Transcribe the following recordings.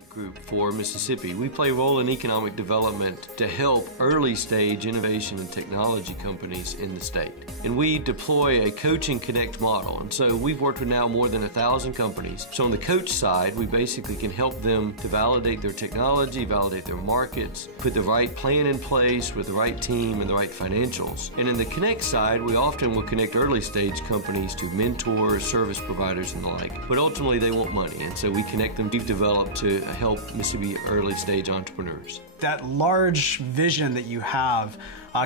Group for Mississippi. We play a role in economic development to help early stage innovation and technology companies in the state. And we deploy a coach and connect model. And so we've worked with now more than 1,000 companies. So on the coach side, we basically can help them to validate their technology, validate their markets, put the right plan in place with the right team and the right financials. And in the connect side, we often will connect early stage companies to mentors, service providers, and the like. But ultimately, they want money. And so we connect them. We've developed to help Mississippi early stage entrepreneurs. That large vision that you have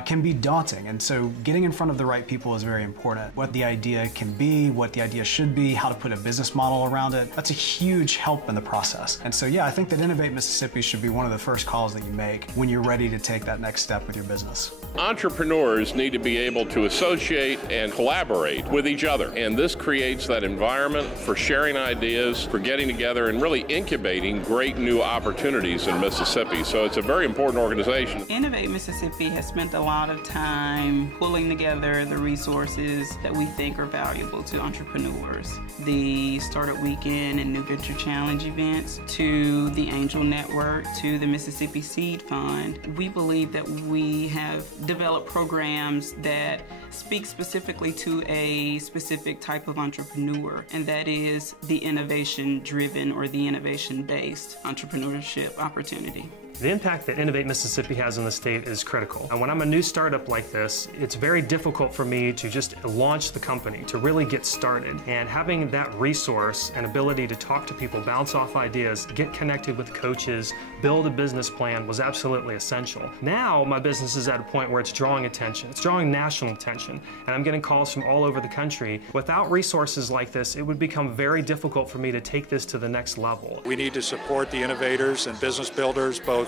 can be daunting, and so getting in front of the right people is very important. What the idea can be, what the idea should be, how to put a business model around it, that's a huge help in the process. And so yeah, I think that Innovate Mississippi should be one of the first calls that you make when you're ready to take that next step with your business. Entrepreneurs need to be able to associate and collaborate with each other, and this creates that environment for sharing ideas, for getting together and really incubating great new opportunities in Mississippi. So it's a very important organization. Innovate Mississippi has spent a lot of time pulling together the resources that we think are valuable to entrepreneurs. The Startup Weekend and New Venture Challenge events, to the Angel Network, to the Mississippi Seed Fund. We believe that we have developed programs that speak specifically to a specific type of entrepreneur, and that is the innovation-driven or the innovation-based entrepreneurship opportunity. The impact that Innovate Mississippi has in the state is critical. And when I'm a new startup like this, it's very difficult for me to just launch the company, to really get started. And having that resource and ability to talk to people, bounce off ideas, get connected with coaches, build a business plan was absolutely essential. Now my business is at a point where it's drawing attention. It's drawing national attention. And I'm getting calls from all over the country. Without resources like this, it would become very difficult for me to take this to the next level. We need to support the innovators and business builders, both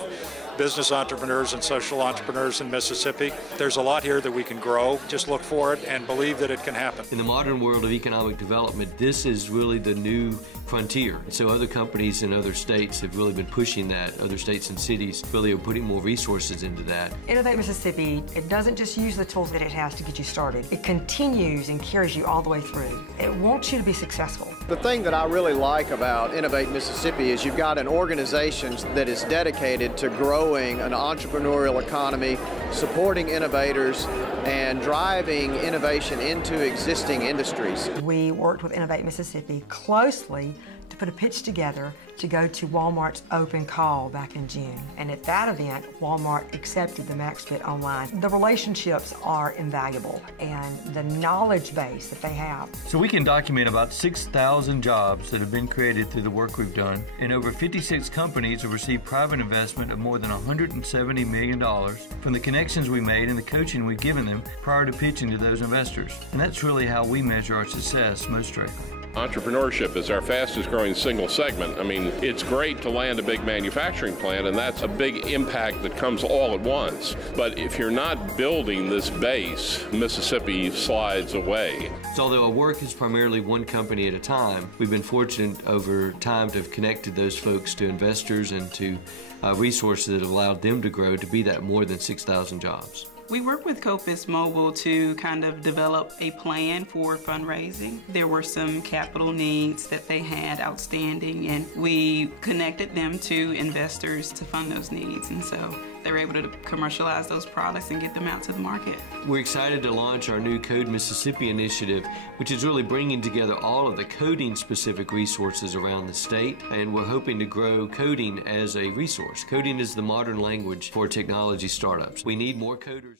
business entrepreneurs and social entrepreneurs in Mississippi. There's a lot here that we can grow. Just look for it and believe that it can happen. In the modern world of economic development, this is really the new frontier. So other companies in other states have really been pushing that. Other states and cities really are putting more resources into that. Innovate Mississippi, it doesn't just use the tools that it has to get you started. It continues and carries you all the way through. It wants you to be successful. The thing that I really like about Innovate Mississippi is you've got an organization that is dedicated to growing an entrepreneurial economy, supporting innovators, and driving innovation into existing industries. We worked with Innovate Mississippi closely to put a pitch together to go to Walmart's open call back in June. And at that event, Walmart accepted the Max Fit Online. The relationships are invaluable, and the knowledge base that they have. So we can document about 6,000 jobs that have been created through the work we've done, and over 56 companies have received private investment of more than $170 million from the connections we made and the coaching we've given them prior to pitching to those investors. And that's really how we measure our success most directly. Entrepreneurship is our fastest growing single segment. I mean, it's great to land a big manufacturing plant, and that's a big impact that comes all at once. But if you're not building this base, Mississippi slides away. So although our work is primarily one company at a time, we've been fortunate over time to have connected those folks to investors and to resources that have allowed them to grow to be that more than 6,000 jobs. We worked with Copus Mobile to kind of develop a plan for fundraising. There were some capital needs that they had outstanding, and we connected them to investors to fund those needs, and so they were able to commercialize those products and get them out to the market. We're excited to launch our new Code Mississippi initiative, which is really bringing together all of the coding-specific resources around the state, and we're hoping to grow coding as a resource. Coding is the modern language for technology startups. We need more coders.